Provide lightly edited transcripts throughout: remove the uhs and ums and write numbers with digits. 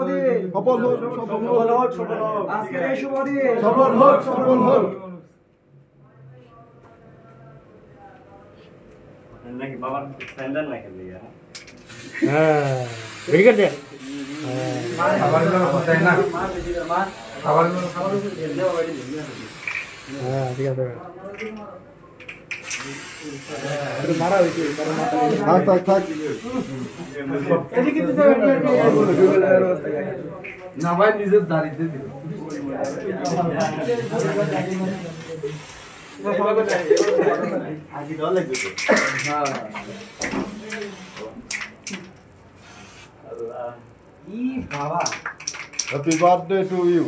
সফল হোক, সফল হোক, সফল হোক। আজকের এই শুভ দিন সফল হোক, সফল হোক। নাকি বাবার স্যান্ডেল নাকি লিয়া হ্যাঁ ঠিক আছে খাবারগুলো হতায় না খাবারগুলো হ্যাঁ ঠিক আছে মারা হয়েছে, থাক থাক থাক। না ভাই নিজের দাঁড়িয়ে দিল আগে দেওয়া লাগবে তো। ই বাবা হ্যাপি বার্থডে টু ইউ।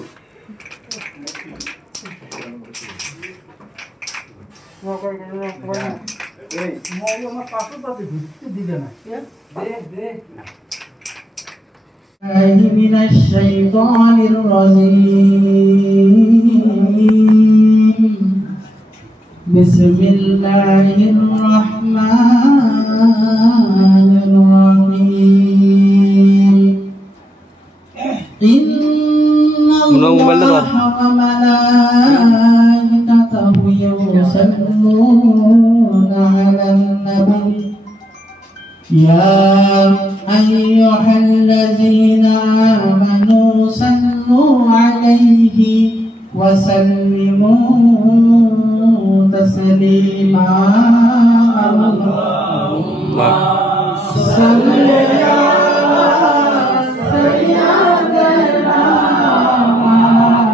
من الشيطان الرجيم بسم الله الرحمن الرحيم إن الله وملائكته يصلون على النبي يا أيها الذين آمنوا صلوا عليه وسلموا تسليما اللهم صل على سيدنا محمد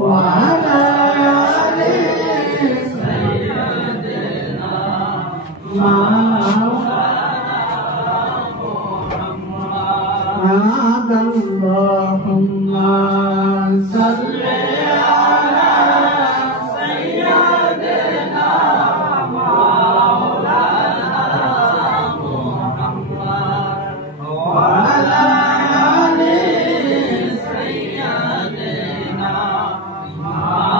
وعلى اللهم صل على سيدنا مولانا محمد وعلى آل سيدنا مولانا محمد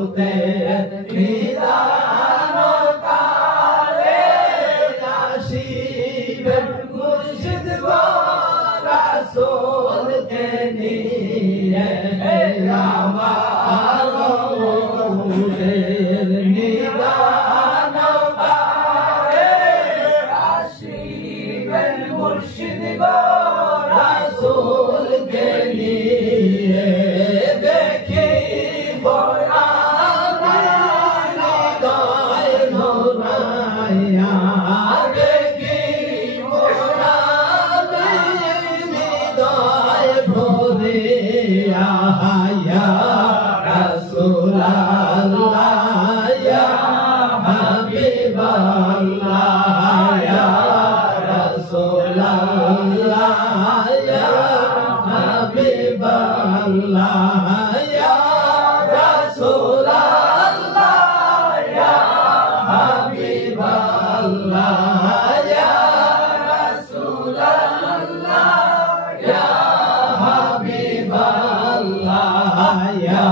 মৌতে নিদান কালে আসিবেন মুর্শিদ গো রাসূলকে নিয়ে আমার মৌতের নিদান কালে আসিবেন মুর্শিদ গো রাসূলকে নিয়ে দেখিব আমার হৃদয় নোরাইয়া দেখিব হৃদয় ভরিয়া ইয়া রাসূলুল্লাহ ইয়া হাবিবাল্লাহ ইয়া রাসূলুল্লাহ ইয়া হাবিবাল্লাহ ইয়া রাসূলুল্লাহ ইয়া হাবিবাল্লাহ ইয়া রাসূলুল্লাহ ইয়া হাবিবাল্লাহ ইয়া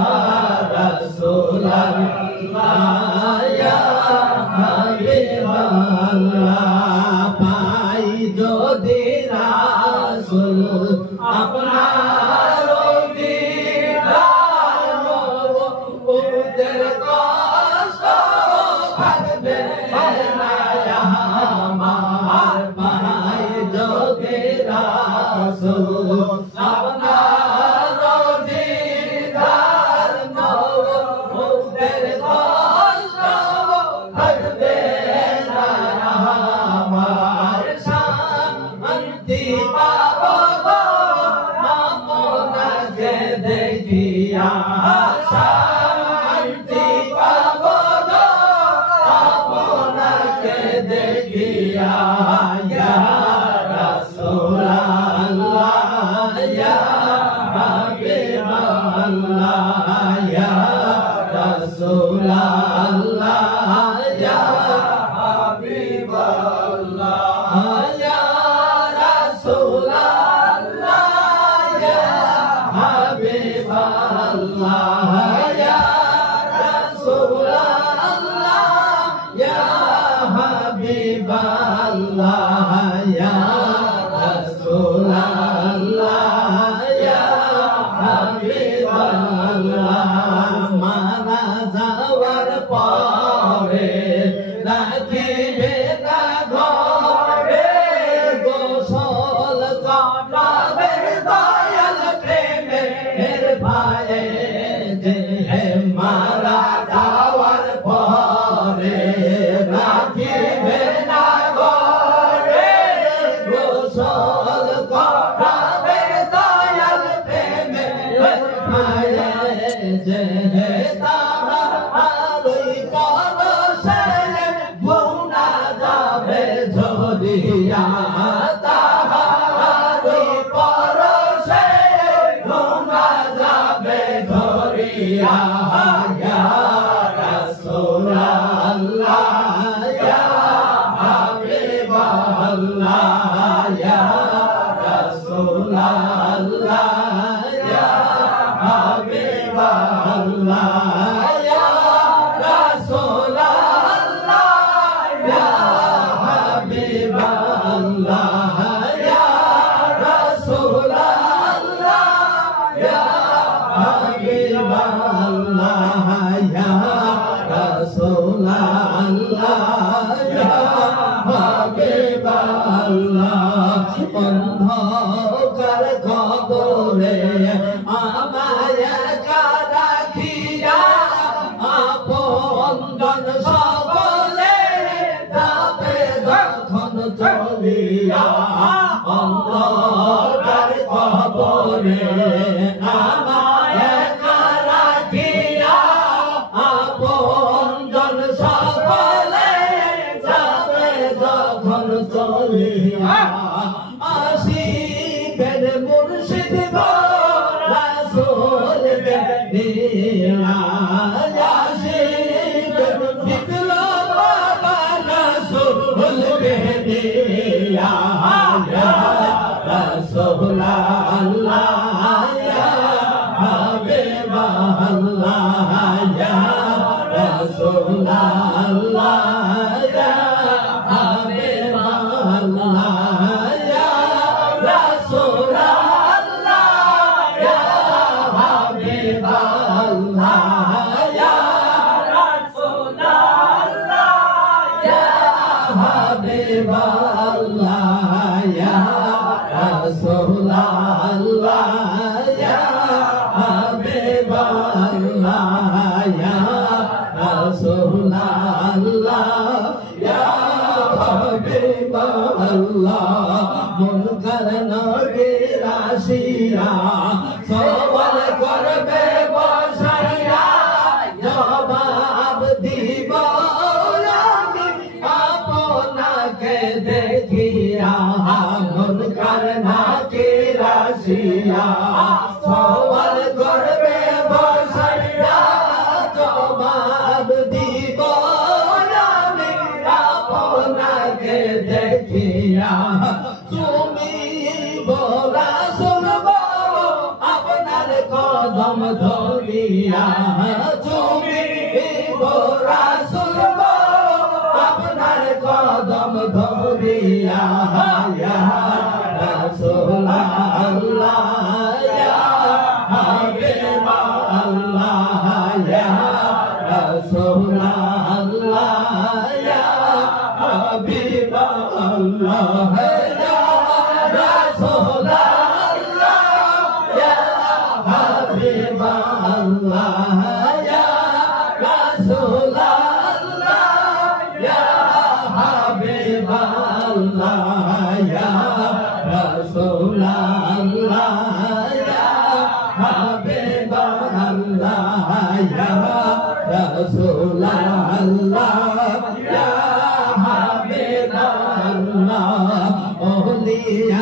রাসূলুল্লাহ ইয়া হাবিবাল্লাহ পাই যদি রাসূল আপনার দিদার ওদের কষ্ট ভাববে না আমার পাই যদি রাসূল আপনার দিদার ওদের কষ্ট ভাববে না আমার শান্তি পাবো আপনাকে দেখিয়া শান্তি পাবো আপনাকে দেখিয়া ইয়া রাসূলুল্লাহ ইয়া হাবিবাল্লাহ ইয়া রাসূলুল্লাহ ইয়া হাবিবাল্লাহ ইয়া রাসূলুল্লাহ ইয়া হাবিবাল্লাহ ইয়া রাসূলুল্লাহ ইয়া হাবিবাল্লাহ ইয়া রাসূলুল্লাহ ইয়া হাবিবাল্লাহ মারা যাওয়ার পরে রাখিবে না ঘরে গোসল করাবে দয়াল প্রেমের ভাইয়ে যে মারা যাওয়ার পরে রাখিবে না ঘরে গোসল করাবে দয়াল প্রেমের ভাইয়ে যে তারা আলোই পরশে গুনা যাবে ঝরিয়া তাহারই পরশে গুনা যাবে ঝরিয়া ইয়া রাসূলুল্লাহ ইয়া হাবিবাল্লাহ ইয়া রাসূলুল্লাহ ইয়া হাবিবাল্লাহ ইয়া রাসূলুল্লাহ ইয়া হাবিবাল্লাহ ইয়া রাসূলুল্লাহ ইয়া হাবিবাল্লাহ ইয়া রাসূলুল্লাহ ইয়া হাবিবাল্লাহ অন্ধকার কবরে আমায় একা রাখিয়া আপন সকলে যাবে যখন চলিয়া অন্ধকার কবরে আমায় একা রাখিয়া আপন সকলে যাবে যখন চলিয়া আসিবেন মুর্শিদ গো রাসূলকে নিয়া আসিবেন বিপ্লব বাবা রাসূলকে নিয়া ইয়া রাসূলুল্লাহ ইয়া হাবিবাল্লাহ ইয়া ya Rasulullah ya Habibullah মুনকার নবীর আসিয়া সওয়াল করবে বসাইয়া জবাব দিব আমি আপনাকে দেখিয়া মুনকার নাকির আসিয়া সওয়াল করবে বসাইয়া জবাব দিব আমি আপনাকে দেখিয়া তুমি বলা শুনবো আপনার কদম ধরিয়া তুমি বলা শুনবো আপনার কদম ধরিয়া ইয়া রাসূলুল্লাহ ইয়া হাবিবাল্লাহ ইয়া রাসূলুল্লাহ ইয়া হাবিবাল্লাহ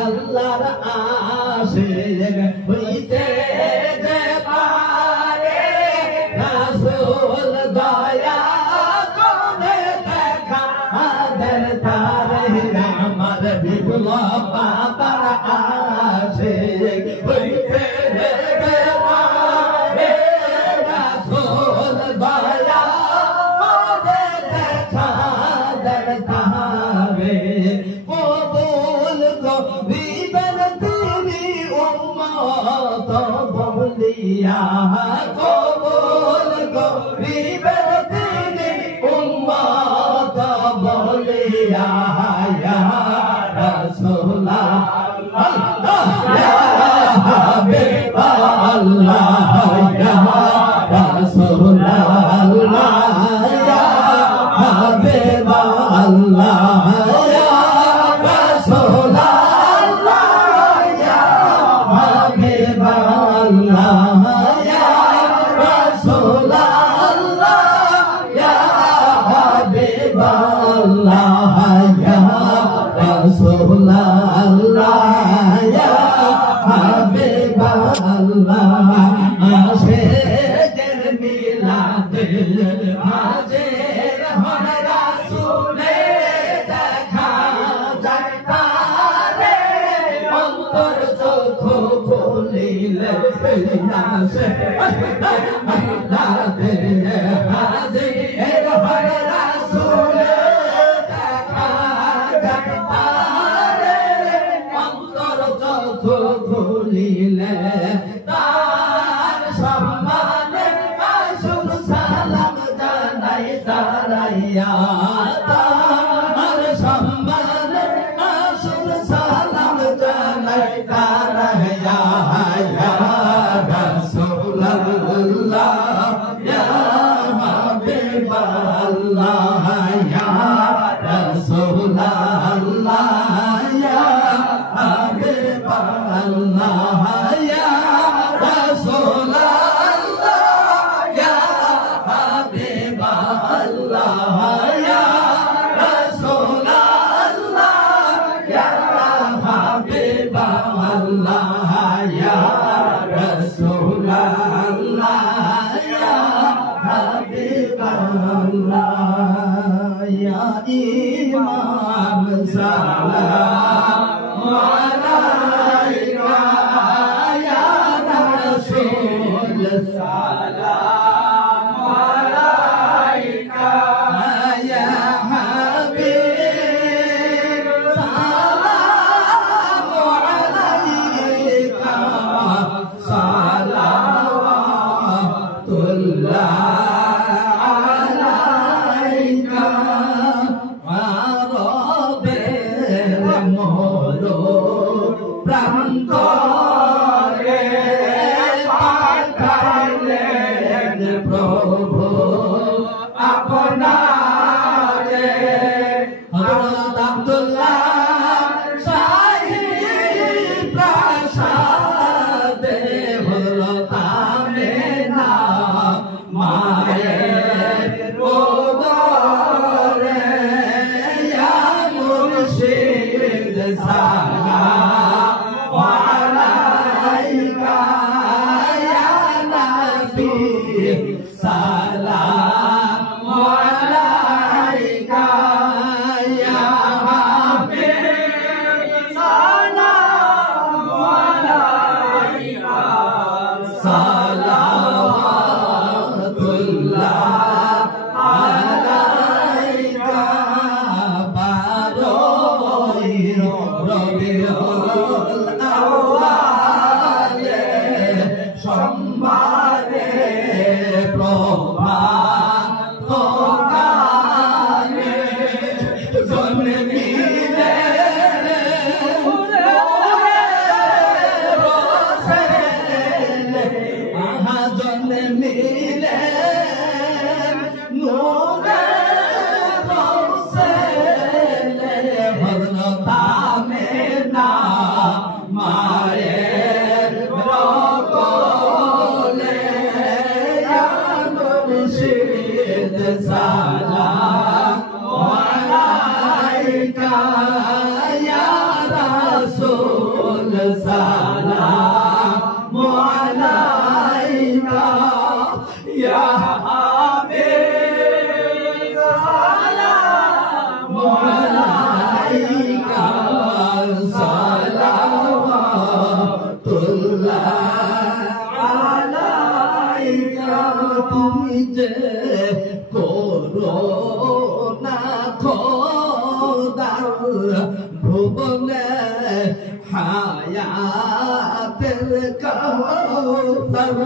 আল্লাহর আশিক হইতে যে পারে রাসূল দয়া করে দেখা আদের তারে আমার বিপ্লব বাবার আশিক হইতে যে পারে রাসূল দয়া করে দেখা আদের তারে কবুল করিবেন তিনি উম্মত বলিয়া কবুল করিবেন তিনি উম্মত বলিয়া ইয়া রাসূলুল্লাহ ইয়া হাবিবাল্লাহ ইয়া রাসূলুল্লাহ ইয়া হাবিবাল্লাহ প্রভু আপনারে হযরত আব্দুল্লাহ শাহী প্রাসাদে হলো আমেনা মায়ের উদরে ইয়া মুর্শিদ সালাম আলাইকা ইয়া নবী সালাম আলাইকা ইয়া হাবিব সালাম আলাইকা সালাওয়াতুল্লাহ আলাইকা বারোই রবিউল আউয়ালে সোমবারে প্রভাত কালে জন্মিলে আহা জন্মিলে নূরে রসেলে হযরত আমেনা মায়ের কোলে ইয়া মুর্শিদ সালাম আলাইকা ইয়া রাসূল সালাম আলাইকা ইয়া হাবিব সালাম আলাইকা সালাওয়াতুল্লাহ আলাইকা তুমি যে করোনা খোদার ভুবনে হায়াতের কাউসার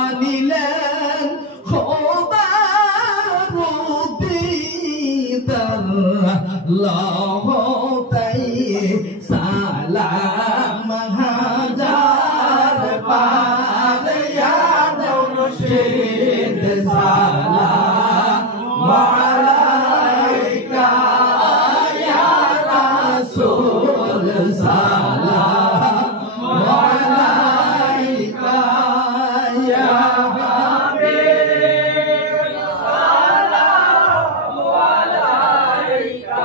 আনিলেন খোদার দিদার লহতাই সালাম হাজার বার ইয়া মুর্শিদ সালাম আলাইকা ইয়া রাসূল সালাম আলাইকা ইয়া হাবিব সালাম আলাইকা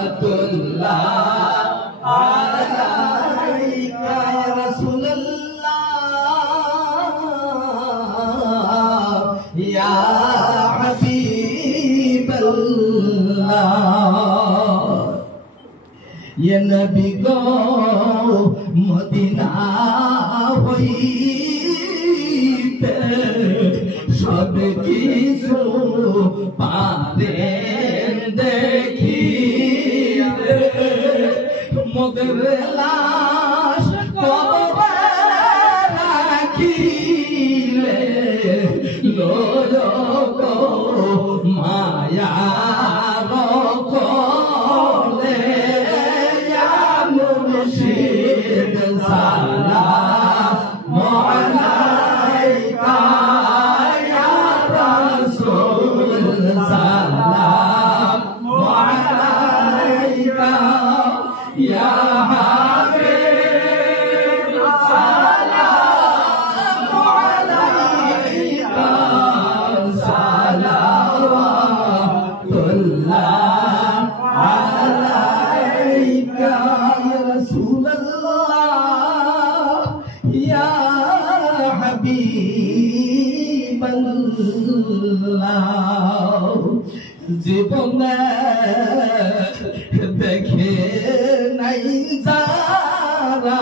সালাওয়াতুল্লাহ আলাইকা ইয়া রাসূলুল্লাহ ইয়া হাবিবাল্লাহ ইয়া নবী গো মদিনা হইতে সব কিছু পারেন দেখিতে মোদের লাশ কবরে রাখিলে লোক মায়া কোলে ইয়া মুর্শিদ সালাম আলাইকা ইয়া রাসূল সালাম আলাইকা ইয়া হাবিব সালাম আলাইকা সালাওয়াতুল্লাহ আলাইকা ইয়া রাসূলুল্লাহ ইয়া হাবিবাল্লাহ জীবনে দেখে নাই যারা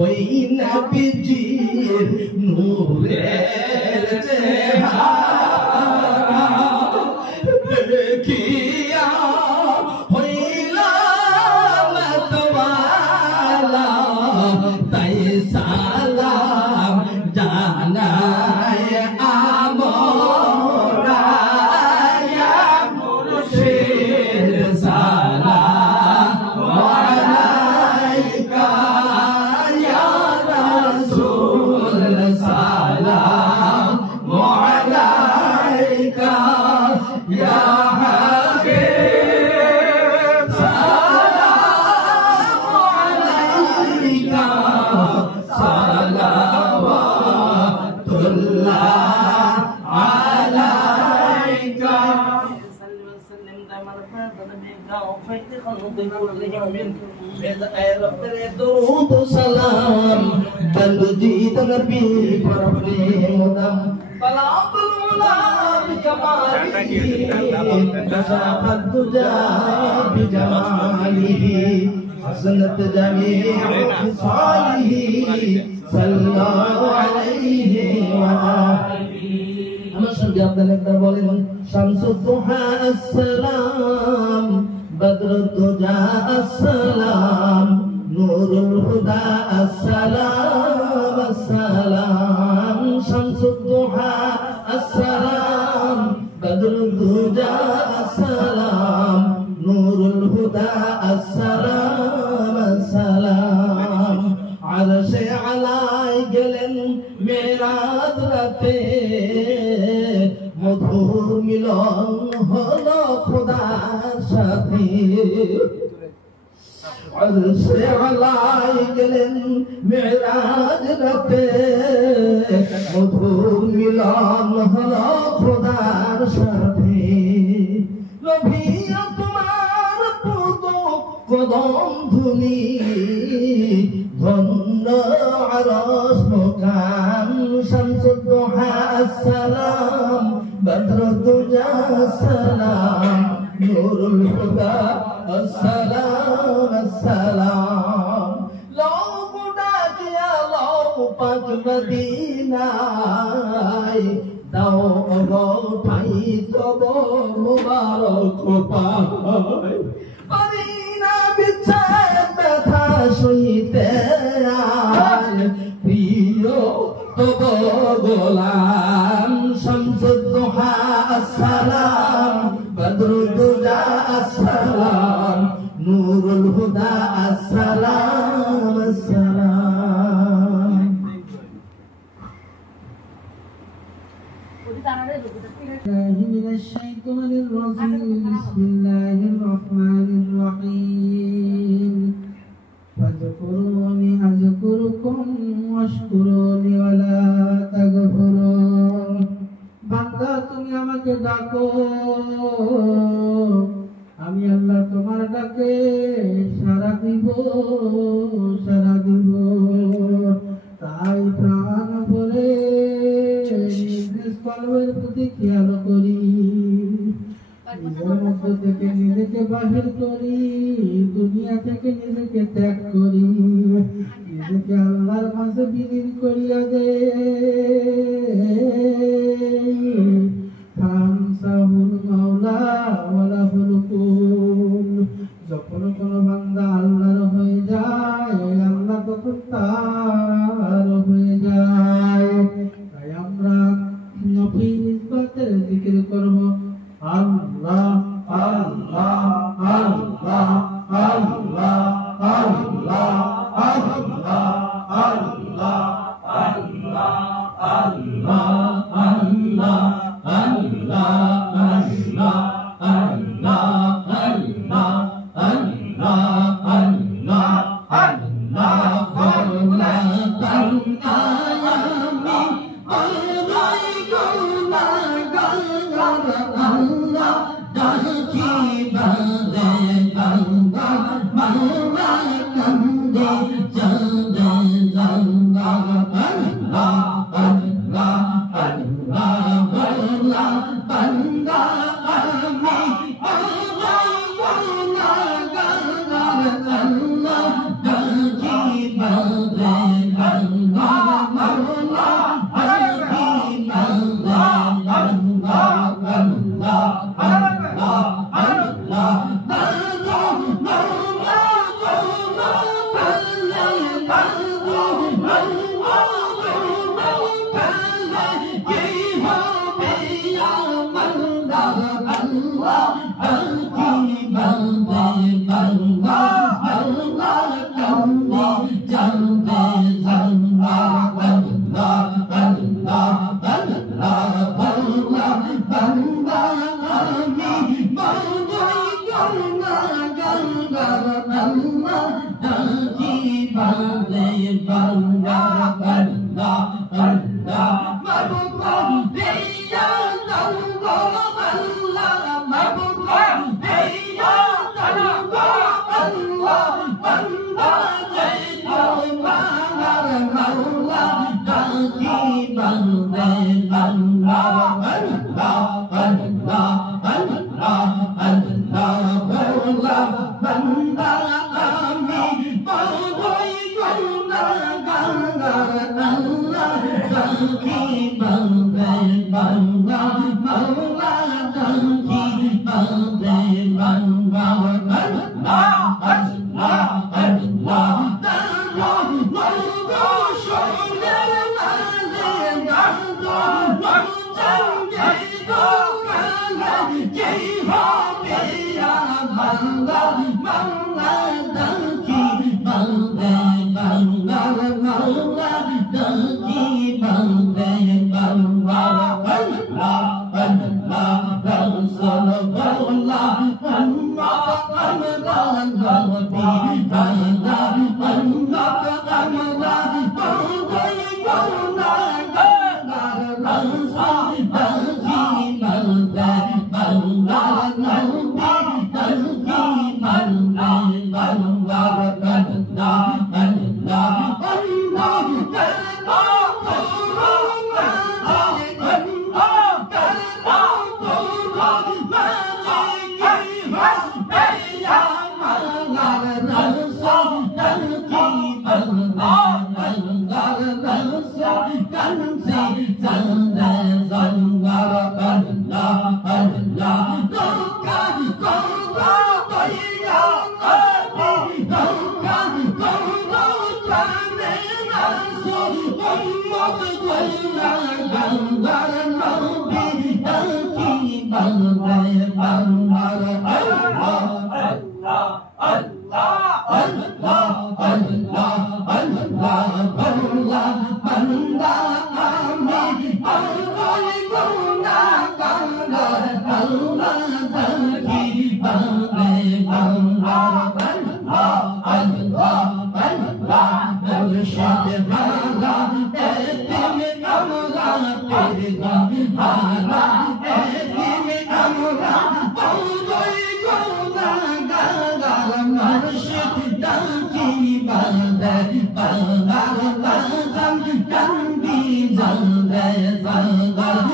ওই নবীজির নূরের চেহারা দেখিয়া হইলাম তোয়ালা তাই সালাম জানাই আমরা ইয়া মুর্শিদ সালাম আলাইকা ইয়া রাসূল salam bandu di nabi parapne mudam balabul ulam kamalihi kasafat duja bi jamalihi hasanat jami'u salihi sallallahu alaihi wa alihi আমার সঙ্গে আপনারা একবার বলেন শামসুদ দুহা আসসালাম বদরুদ দুজা আসসালাম নূরুল হুদা আসসালাম আসসালাম শামসুদ দুহা আসসালাম বদরুদ দুজা আসসালাম নূরুল হুদা আসসালাম আসসালাম আরশে আলাই গেলেন মেরাজ রাতে মধুর মিলন হলো খোদার সাথে আরশে আলাই গেলেন মেরাজ রাতে মধুর মিলন হলো খোদার সাথে লোভিয়া তোমার পুতো কদম ধুলি ধন্য আরশ মুকাম শামসুদ দুহা আসসালাম বদরুদ দুজা আসসালাম নূরুল হুদা আসসালাম আসসালাম লও বুড়াকিয়া লও পাক মদিনায় দাও গো ঠাই তব মুবারক পায় মদিনা বিছায় ব্যথা সইতে আয় প্রিয় তব গোলাম শামসুদ দুহা আসসালাম বদরুদ দুজা আসসালাম নূরুল হুদা আসসালাম আসসালাম من الشيطان الرجيم بسم الله الرحمن الرحيم فاذكروني أذكركم واشكروني ولا تكفرون বান্দা তুমি আমাকে ডাকো আমি আল্লাহ তোমার ডাকে সাড়া দিব তাই প্রাণ ভরে নিজ কলবের প্রতি খেয়াল করি নিজের মধ্য থেকে নিজেকে বাহির করি দুনিয়া থেকে নিজেকে ত্যাগ করি নিজেকে আল্লাহর মাঝে বিলীন করিয়া দে খামসাহুল মাওলা ওয়ালা হুলকুল যখন কোনো বান্দা আল্লাহর হয়ে যায় আল্লাহ তখন তার হয়ে যায় তাই আমরা নফল ইবাদতের জিকির করব আল্লাহ আল্লাহ আল্লাহ আল্লাহ আল্লাহ আল্লাহ আল্লাহ আল্লাহ আল্লাহ আল্লাহ আল্লাহ আল্লাহ আল্লাহ আল্লাহ আল্লাহ আল্লাহ আল্লাহ Hãy subscribe cho kênh Ghiền Mì Gõ để không bỏ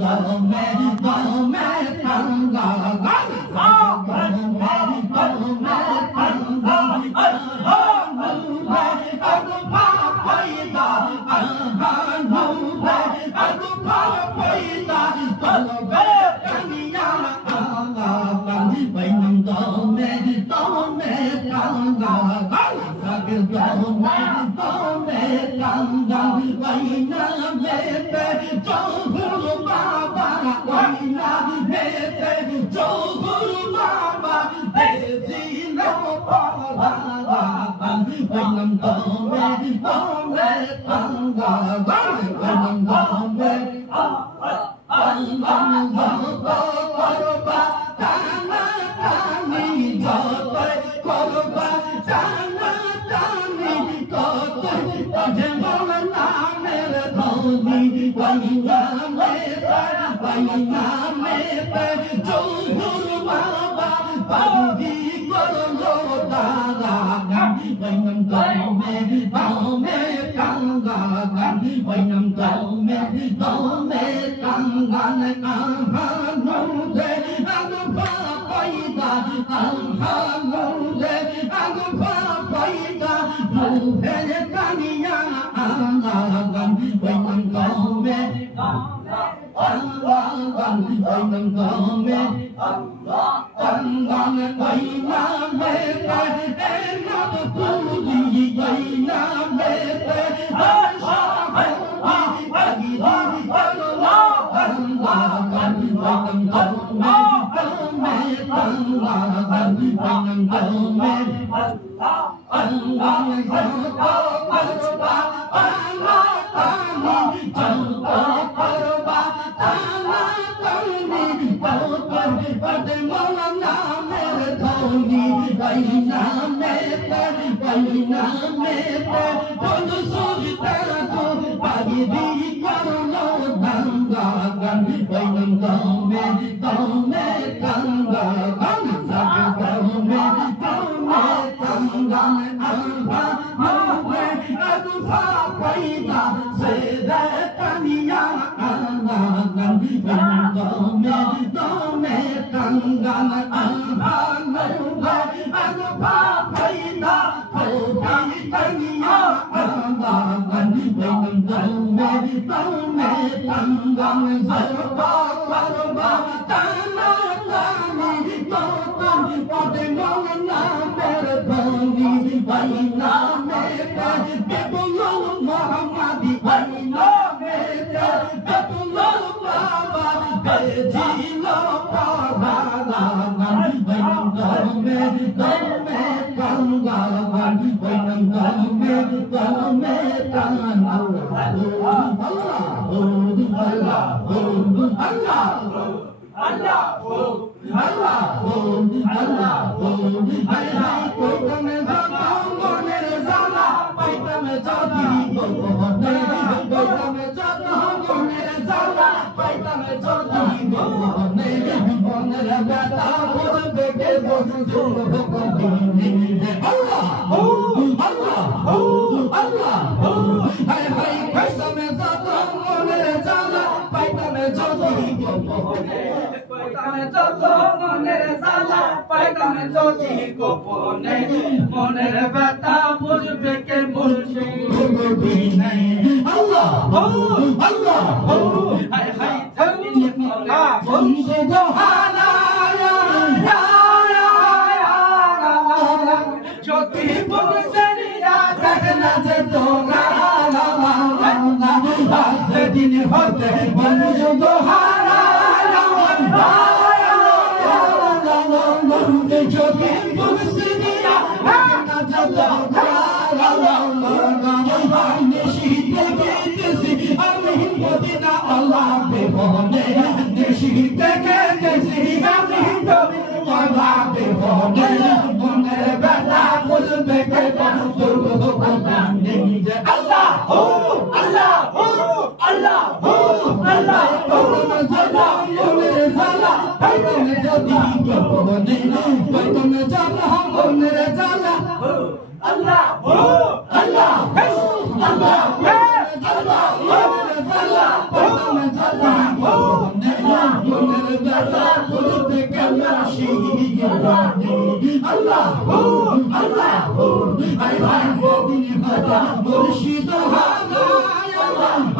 lỡ Allah বেলা বলতে কেমন আল্লাহ আল্লাহ আই ভাই দিন ভাতা মুর্শিদ হানা আল্লাহ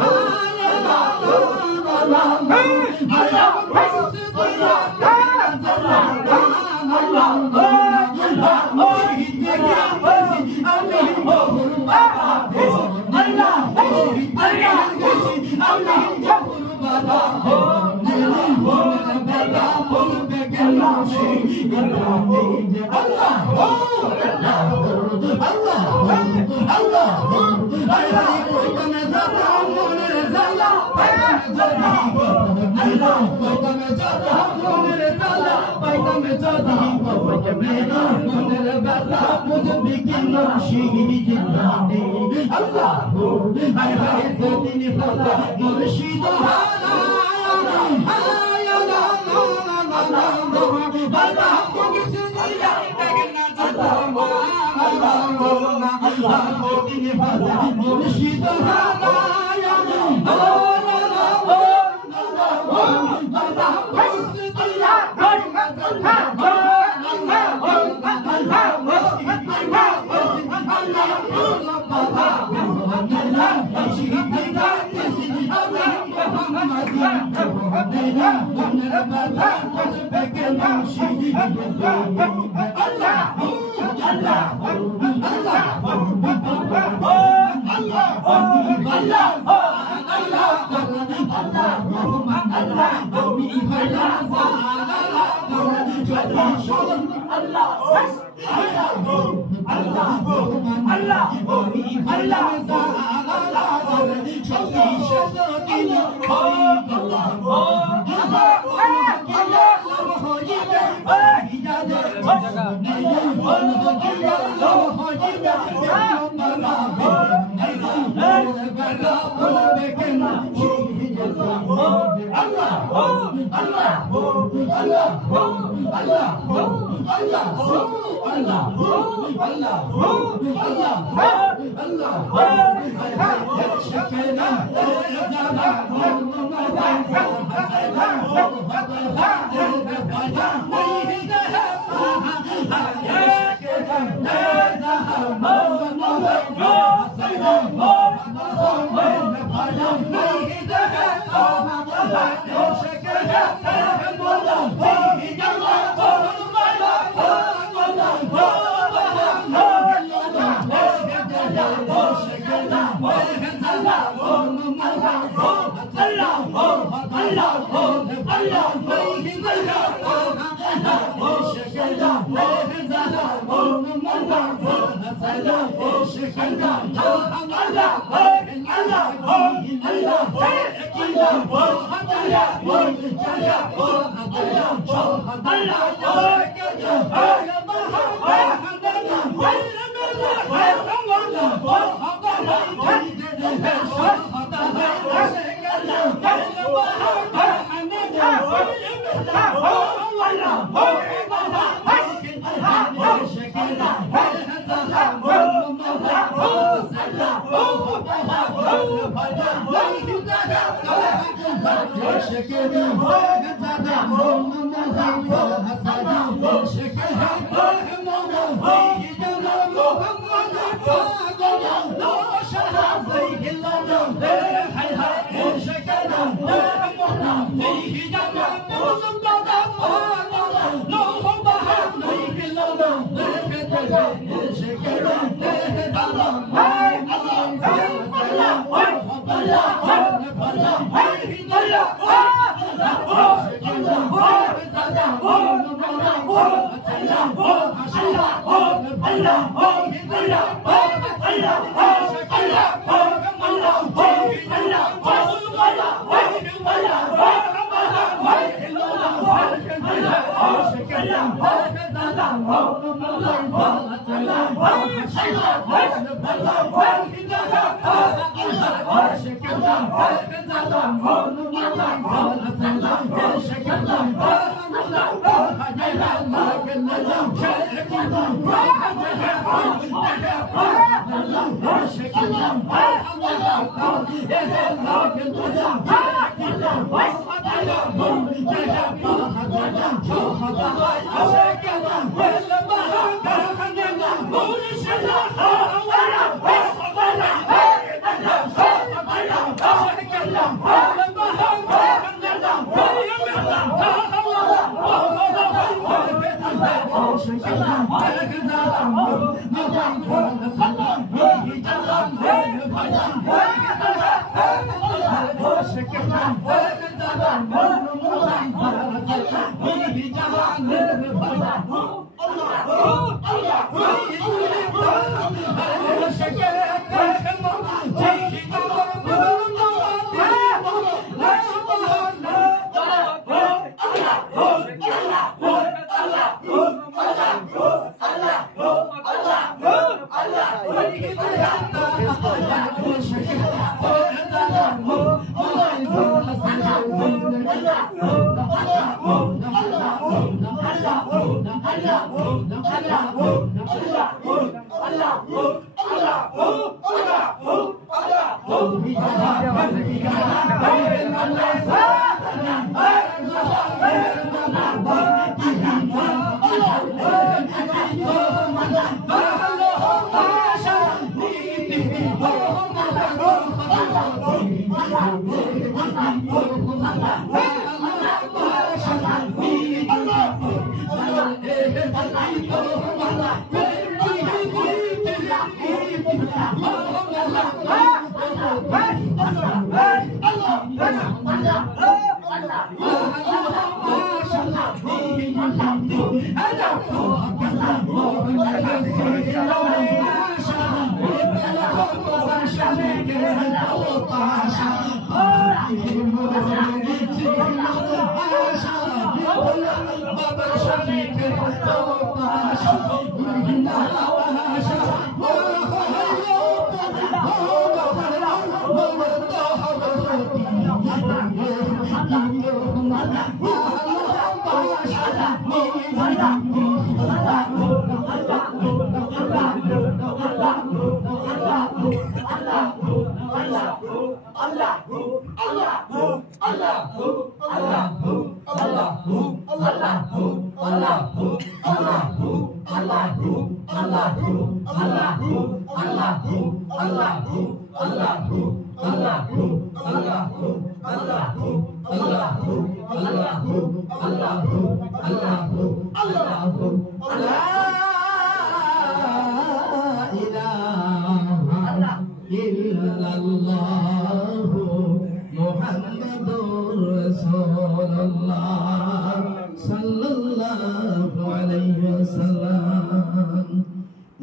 Allah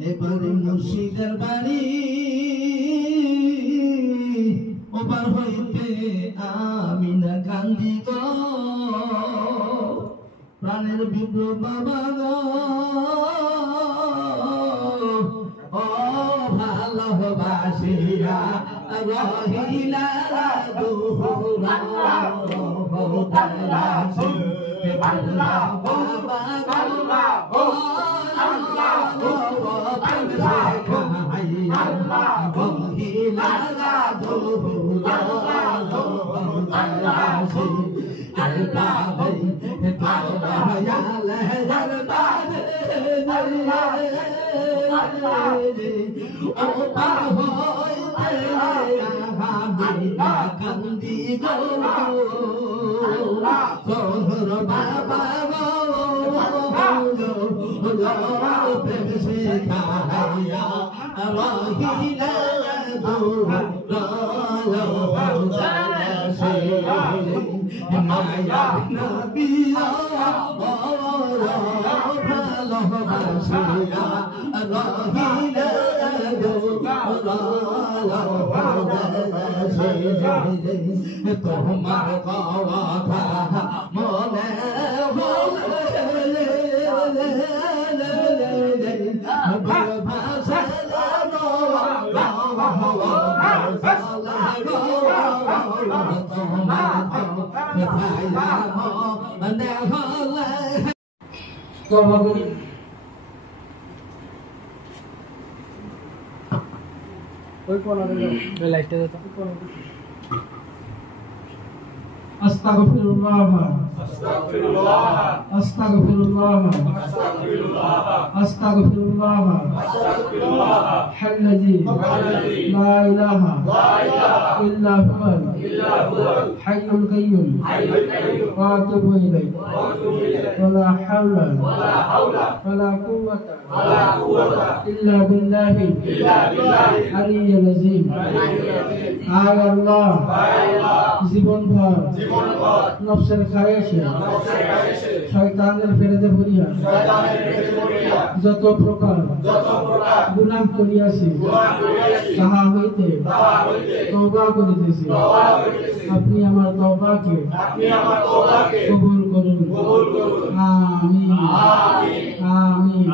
এবারে মুর্শিদের বাড়ি ওপার হইতে আমি না কান্দি গো প্রাণের বিপ্লব বাবা গো ও ভালোবাসিয়া রহিলা দুহুরা তোমার কথা মনে লাইটটা দাও আস্তাগফিরুল্লাহ আস্তাগফিরুল্লাহ আস্তাগফিরুল্লাহ الذي لا إله إلا هو الحي القيوم وأتوب إليه ولا حول ولا قوة إلا بالله العلي العظيم আয় আল্লাহ জীবন ভর নফসের খায়েশে শয়তানের ফেরেতে ভরিয়া যত প্রকার গুনাহ করিয়াছি তাহা হইতে তওবা করিতেছি আপনি আমার তওবাকে কবুল করুন আমিন আমিন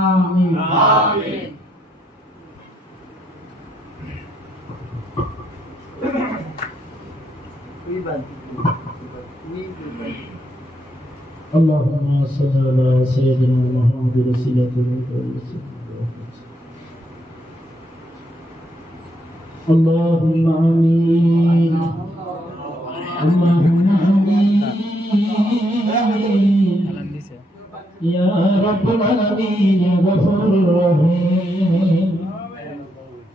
আমিন আমিন اللهم صل على سيدنا محمد وسيلة اللهم آمين اللهم آمين يا رب العالمين يا غفور الرحيم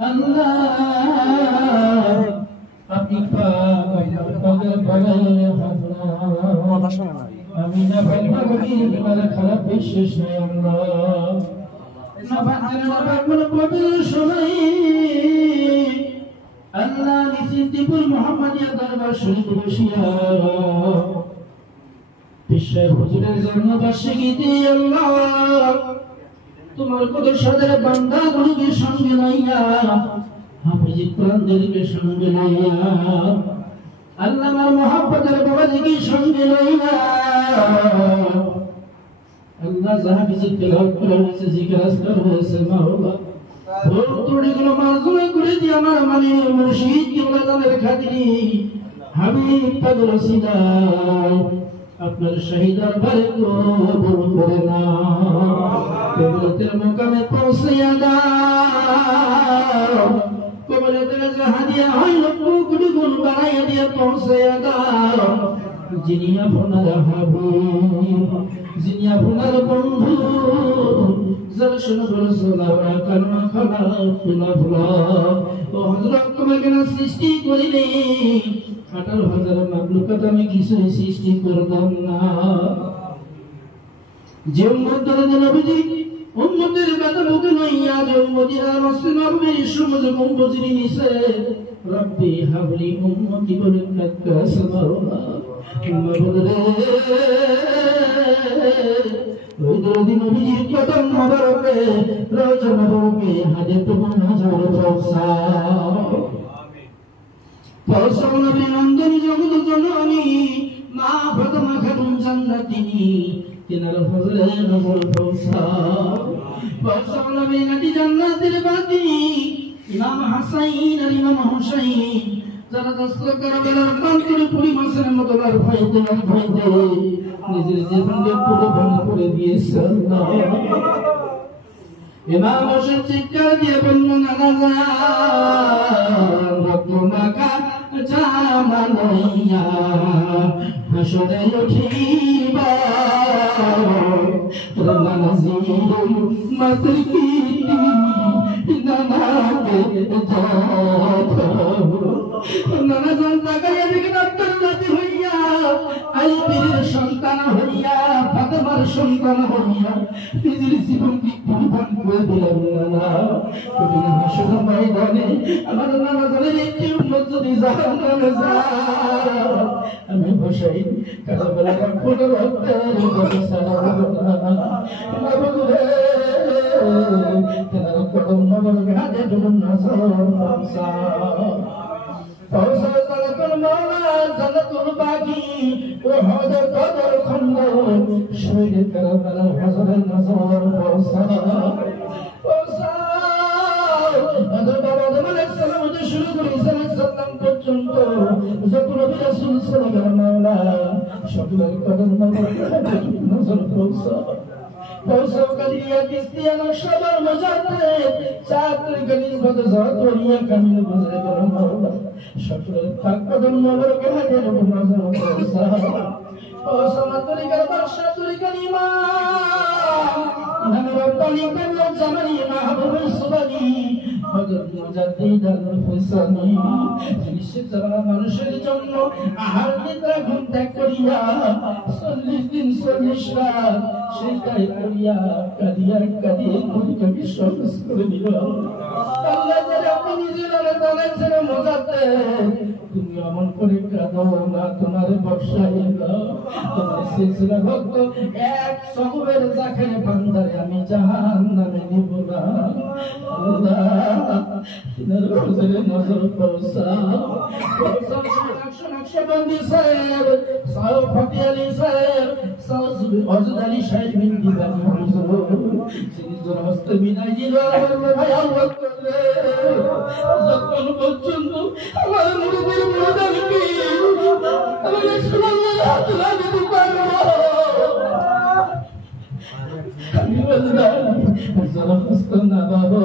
الله আপনি আমি না ভাই মানে খারাপ বিশ্বাস নেই আল্লাহ না ভাই কোনো পবিত্র সময় আল্লাহ নিসিদ্দিকুল মুহাম্মাদিয়া দরবার শরীফ বসিয়া বিশ্ব হুজুরের জন্মবার্ষিকীতে আল্লাহ তোমার কত সাদের বান্দাগুলোকে সঙ্গে লইয়া হাফিজ প্রাণদেরকে সঙ্গে লইয়া আল্লাহ আমার মোহাব্বতের বাবাজিকে সঙ্গে লইয়া আল্লাহ যাহা কিছু তেলাওয়াত করা হয়েছে জিকির আজকার হয়েছে মাওলা ভুল ত্রুটিগুলো মার্জনা করে দিয়ে আমার মালিক মুর্শিদ কিবলা জানের খাতিরে হাবিব পাগল ওসিলায় আপনার শহীদ দরবারে কবুল করে না কবুলতের মুকামে পৌঁছাইয়া দাও কবুলতের জাহাদিয়া হয় লক্ষ কোটি গুণ বাড়াইয়া দিয়ে পৌঁছাইয়া দাও যিনি আপনার হাবিব যিনি আপনার বন্ধু যার শুনে বলছিলা কালমা খালা ফুলা ফুলা ও হযরত তোমাকে না সৃষ্টি করিলে 18,000 মাখলুকাত আমি কিছু সৃষ্টি করতাম না যে উম্মতের নবীজি উম্মতের কথা মুখে লইয়া যে উম্মতের মসজিদ নবীর সমাজ গম্বুজের নিচে রব্বি হাবলি উম্মতি বলে নাকা সামাওয়া মাবুদরে ওই দরদি নবীর কদম মোবারকে রোজ মোবারকে হাজত মুনাজার ফরসা ফরসা নবী নন্দন জগৎ জননী মা ফাতেমা খাতুন জান্নাতিনী তিনার ফজলে নজর ফরসা ফরসা নবী নদী জান্নাতের বাতি ইমাম হাসাইন আর ইমাম হুসাইন যারা দস্ত কারবালার প্রান্তরে পুরি মাছের মতো আর ভাইতে নিজের জীবনকে পুরো ভঙ্গ করে দিয়েছে আল্লাহ ইমাম হোসেন চিৎকার দিয়ে বললেন আলাজা রত্নমাকা জামানাইয়া হাসরে উঠিবা রমানজির মাতৃকি নানাকে নানা সন্তান হইয়া আইবির সন্তান হইয়া ফাতেমার সন্তান হইয়া নিজের জীবনকে কুরবান করে দিলেন না কঠিন হাসর ময়দানে আমার নানা জানের একটি উম্মত যদি জাহান্নামে যায় আমি বসাই কারবালার কোন রক্তের কথা না বলে তেনার কদম মোবারকে হাতে ধরুন নজর ফরসা ফরসা জান্নাতুল মাওলা জান্নাতুল বাকি ওহদ কদর খন্দ শহীদ কারবালার হযরত নজর ফরসা ফরসা আদর বাবা আলাইহিস সালাম থেকে শুরু করে সাল্লাম পর্যন্ত যত নবী রাসূল সাল্লাল্লাহু আলাইহি মাওলা সকলের কদম মোবারকে হাতে নজর ফরসা ফরসা কাদিয়া কিস্তিয়া নকশবর মজাতে চাঁদের গলিজ বদে জাতরিয়া কামিল গুজরে করম মাওলা সকলের পাক কদম মোবারকে হাতে নজর ফরসা ও সমাতরিকার বাদশা তরিকার ইমাম ইমাম রব্বানি কামল জামানি মাহবুব সুবানি হযরত মুজাদ্দিদ আল-হুসাইনি যিনি সারা মানুষের জন্য আহার নিদ্রা ঘুম ত্যাগ করিয়া 40 দিন 40 রাত সেটাই করিয়া কাদিয়া কবি সহজ করে দিল আল্লাহ যারা আপনি নিজে জানেন মুজাদ্দিদ তুমি অমন করে কাঁদো না তোমার বর্ষায় তোমার সিলসিলা ভক্ত এক সববের জাখের বান্দারে আমি জাহান্নামে নিব না আল্লাহ তিনার হুজুরে নজর পৌঁছাও নকশবন্দি সাহেব সাহেব ফটিয়ালি সাহেব সাহেব অজদ আলী সাহেব বিন দিবানি হুজুর সিনিজর হস্তে বিনাই জিলাল ভাই আল্লাহ করে যতক্ষণ পর্যন্ত আমার মুরিদের মুরিদানকে আমার রাসূলুল্লাহ তুলে দিতে পারবো আমি বললাম যারা হস্ত না বাবা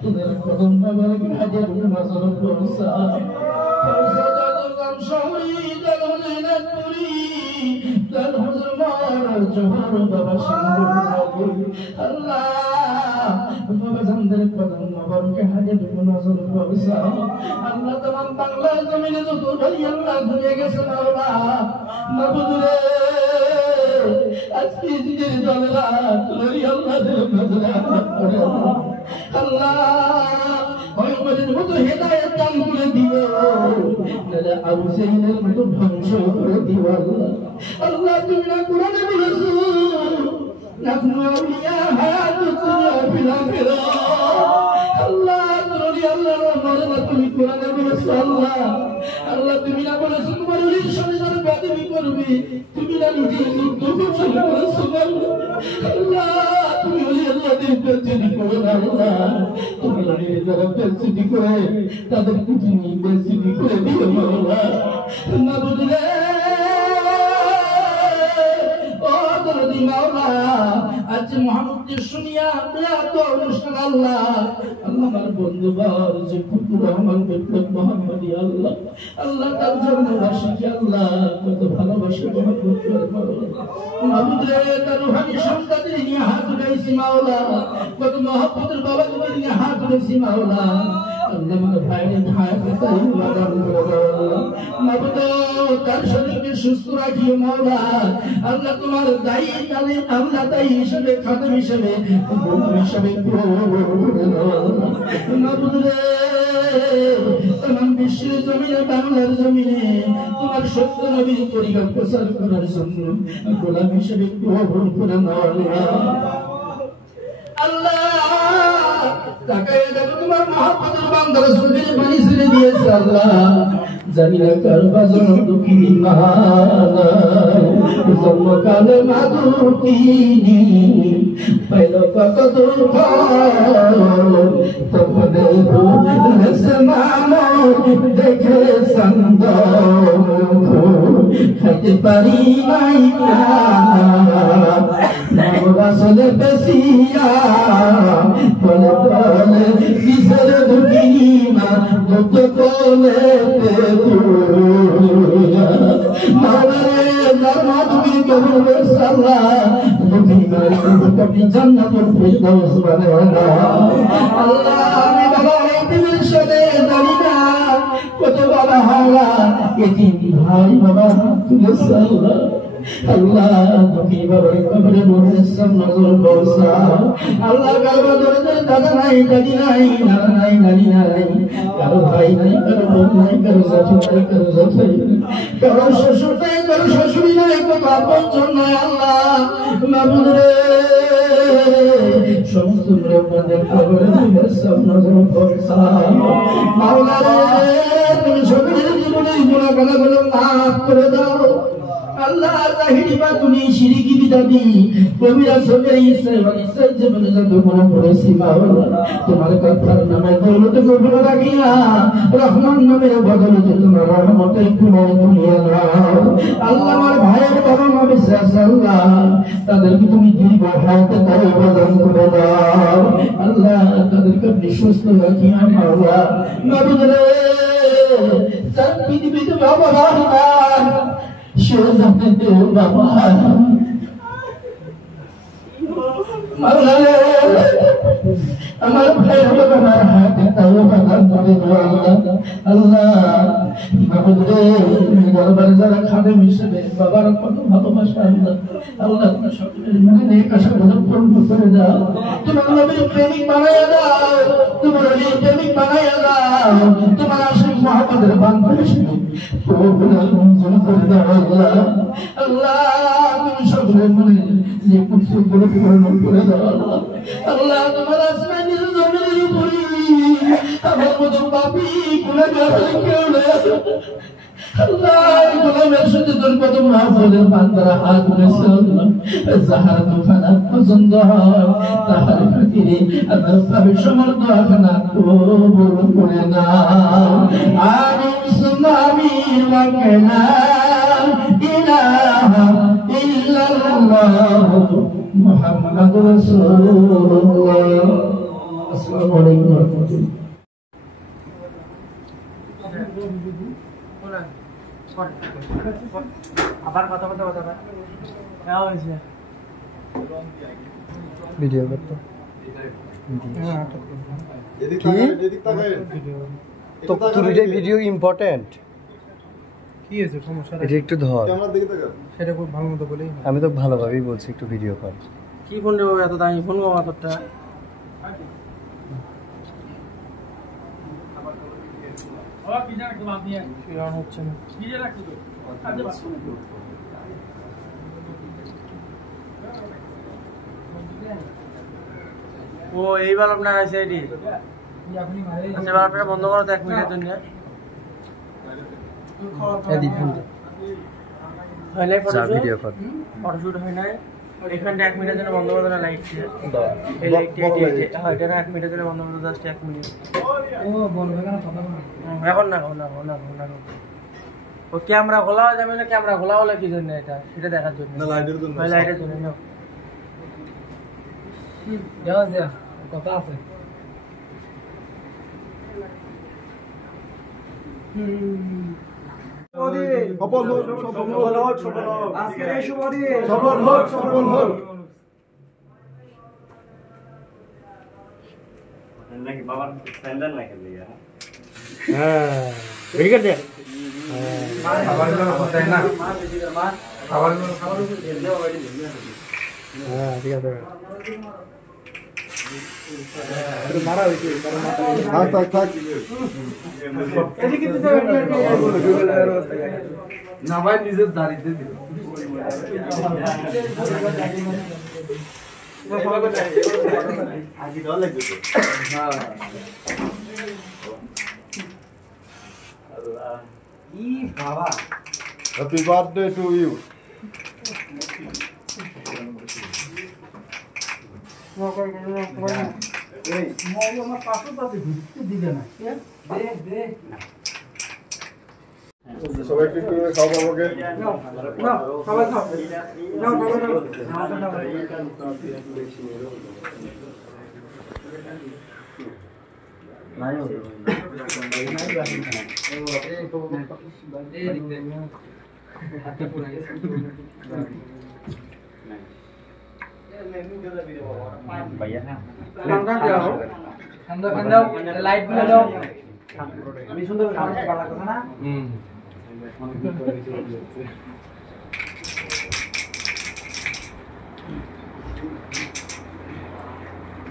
তোদের কদম বাবার হাজার নজর পৌঁছা শহীদ আলমদিনাপুরি তার হুজুর মার জোহর বাবা সিংহ আল্লাহ বাবা জানদের কদম বাবাকে হাজার নজর পৌঁছা আল্লাহ तमाम বাংলা জমিনে যত ভাই আল্লাহ ঘুরে গেছে মাওলা মাবুদ রে আজকে জিদের দলরা তোরি আল্লাহ দের নজরে আল্লাহ ওই মদের মতো হেদায়েত দান করে দিও নালে আবু সাইদের মতো ধ্বংস করে দিও আল্লাহ তুমি না কোরআনে বলেছো নাহনু আউলিয়া হায়াতুদ দুনিয়া ফিল আখিরাহ আল্লাহ তোরি আল্লাহর মর্যাদা তুমি কোরআনে বলেছো আল্লাহ আল্লাহ তুমি না বলেছো তোমার ওলির সাথে যারা বেয়াদবি করবে তুমি না নিজে যুদ্ধ করেছো আল্লাহ তুমি ওলি আল্লাহদের বেয়াদবি করো না আল্লাহ তুমি ওলির যারা বেয়াদবি করে তাদেরকে তুমি বেয়াদবি করে দিও আল্লাহ না বুঝলে ও দরদি মাওলা আজ মুহাম্মদ শুনিয়া বেয়াদ অনুষ্ঠান আল্লাহ আল্লাহ আমার বন্ধুবার যে কুকুর রহমান বিপ্লব মোহাম্মদী আল্লাহ আল্লাহ তার জন্য আশিক আল্লাহ কত ভালোবাসে মোহাম্মদ করে মাহবুব রে তার রূহানি সন্তানদের নিয়ে হাত উঠাইছি মাওলা কত মহব্বতের বাবাকে নিয়ে হাত উঠাইছি মাওলা আল্লাহ আমার ভাইয়ের ভাইকে তাই লাগান করে আল্লাহ মাহবুব তার শরীরকে সুস্থ রাখিও মাওলা আল্লাহ তোমার দায়ী তালে আল্লাহ তাই হিসেবে খাদেম হিসেবে গোলাম হিসেবে মাহবুব রে तमाम বিশ্বের জমিনে বাংলার জমিনে তোমার সত্য নবীর তরিকা প্রচার করার জন্য গোলাম হিসেবে কবুল করে নাও আল্লাহ তাকায় দেখো তোমার মহব্বতের বান্দা রাসূলের বাণী ছেড়ে দিয়েছে আল্লাহ জানি না কার বাজন দুঃখিনী জন্মকালে মাদুকিনী পাইল কত দুঃখ তপনে দেখে সন্দ খাইতে পারি নাই আসলে বেশিয়া বলে বলে কিসের দুঃখিনী মা দুঃখ কোলে জান্নাতুল ফিরদাউস বানাও আল্লাহ আমি বাবা এতিমের সাথে জানি না কত বাবা হারা এতিম ভাই বাবা তুলে সাল্লাহ আল্লাহ দুঃখী বাবার কবরে নূরের নজর বর্ষা আল্লাহ কারো দরজে দাদা নাই দাদি নাই নানা নাই নানি নাই কারো ভাই নাই কারো বোন নাই কারো জাতি নাই কারো জাতি কারো শ্বশুর নাই কারো শাশুড়ি নাই কত আপনজন নাই আল্লাহ মাবুদ রে সমস্ত লোকদের কবরে নূরের নজর বর্ষা মাওলা রে তুমি সকলের জীবনে গুনাহগুলো মাফ করে দাও আল্লাহ জাহিরি বা তুমি শিরকি বিদাতি কবিরা সবে ইসে ওয়ালিসে জীবনে যত গুনাহ করেছি মাওলা তোমার কথার নামে দৌলতে কবুল রাখিয়া রহমান নামের বদলতে তোমার রহমতে কুমার দুনিয়া নাও আল্লাহ আমার ভাইয়ের বাবা মা বিশ্বাস আল্লাহ তাদেরকে তুমি দীর্ঘ হায়াতে তার প্রদান করে দাও আল্লাহ তাদেরকে আপনি সুস্থ রাখিয়া মাওলা মাবুদ রে তার পৃথিবীতে বাবা সে জানে বাবা আমার ভাই বাবার হাতে তাও বাগান করে আল্লাহ দরবারে যারা খাদেম হিসেবে বাবার কত ভালোবাসা আল্লাহ আল্লাহ তোমার সকলের মনে নেক আশা গুলো পূর্ণ করে দাও তোমার নবীর প্রেমিক বানাইয়া দাও তোমার নবীর প্রেমিক বানাইয়া দাও তোমার আশিক মুহাম্মদের বান্দা হিসেবে মঞ্জুর করে দাও আল্লাহ আল্লাহ তুমি সকলের মনে যে কিছু গুলো পূর্ণ করে দাও আল্লাহ আল্লাহ তোমার আসমানের জমিনের উপরে আমার মতো পাপী গুনাহগার কেউ নেই আল্লাহ গোলামের সাথে তোর কত মাহফুজের বান্দারা হাত উঠেছে আল্লাহ যাহার দোকানা পছন্দ হয় তাহার খাতিরে আমার ভাবে সমর দোয়াখানা কবুল করে নাও আমিন সুম্মা আমিন ওয়া লা ইলাহা ইল্লাল্লাহ মুহাম্মাদুর রাসূলুল্লাহ আসসালামু আলাইকুম ওয়া রাহমাতুল্লাহ আবার কথা হয়েছে ভিডিও করতো তো তোর যে ভিডিও ইম্পর্টেন্ট কি হয়েছে সমস্যা এটা একটু ধর সেটা খুব ভালো মতো বলেই আমি তো ভালোভাবেই বলছি একটু ভিডিও কর কি ফোন দেবো এত দামি ফোন গো মাত্রটা হচ্ছে না ও এইবার আপনার আছে এটি আচ্ছা এবার আপনারা বন্ধ করো তো 1 মিনিটের জন্য ভিডিও কর ফটোশুট হয় নাই এখানটা 1 মিনিটের জন্য বন্ধ করে দেন লাইট এই লাইটটা হ্যাঁ এটা 1 মিনিটের জন্য বন্ধ করে দাও জাস্ট 1 মিনিট ও বলবে কেন কথা এখন না ও ক্যামেরা খোলা যাবে না ক্যামেরা খোলা হলে কি জন্য এটা সেটা দেখার জন্য না লাইটের জন্য লাইটের জন্য না যাও যা কথা আছে নাকি বাবার স্যান্ডেল নাকি লিয়া হ্যাঁ ভেরি গুড দে খাবারগুলো কোথায় না খাবারগুলো হ্যাঁ ঠিক আছে মারা হয়েছে থাক না ভাই নিজের দাঁড়িয়ে দিল Happy birthday to you. সবাই একটু করে খাওয়া বাবাকে লাইট গুলো দাও আমি সুন্দর ভালো কথা না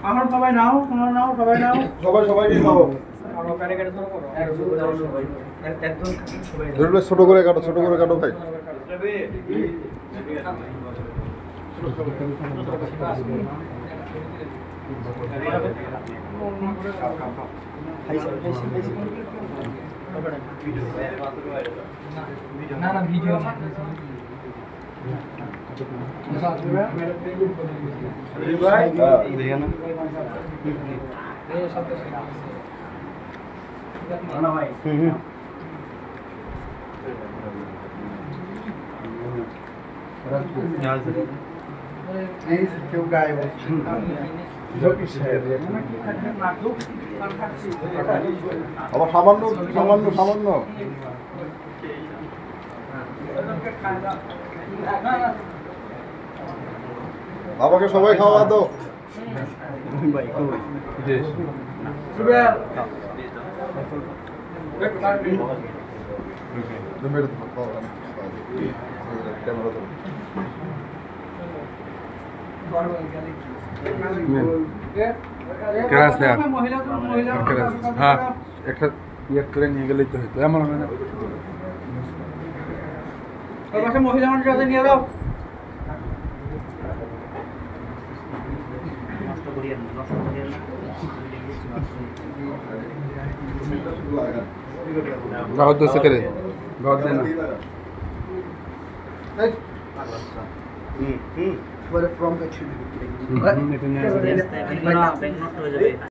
আমার সবাই নাও তোমরা নাও সবাই নাও সবাইকে খাবো ধরবে ছোট করে কাটো ভাই না ভিডিও প্লিজ কেউ গায়ে বসে আবার সামান্য সামান্য সামান্য বাবাকে সবাই খাওয়া দাও কেরাস দেখ কেরাস হ্যাঁ একটা ইয়ে করে নিয়ে গেলেই তো হতো এমন হয় না মহিলা মানুষ নিয়ে যাও গাওয়ার দোষে করে গাওয়ার দেয় না হুম হুম এটা নিয়ে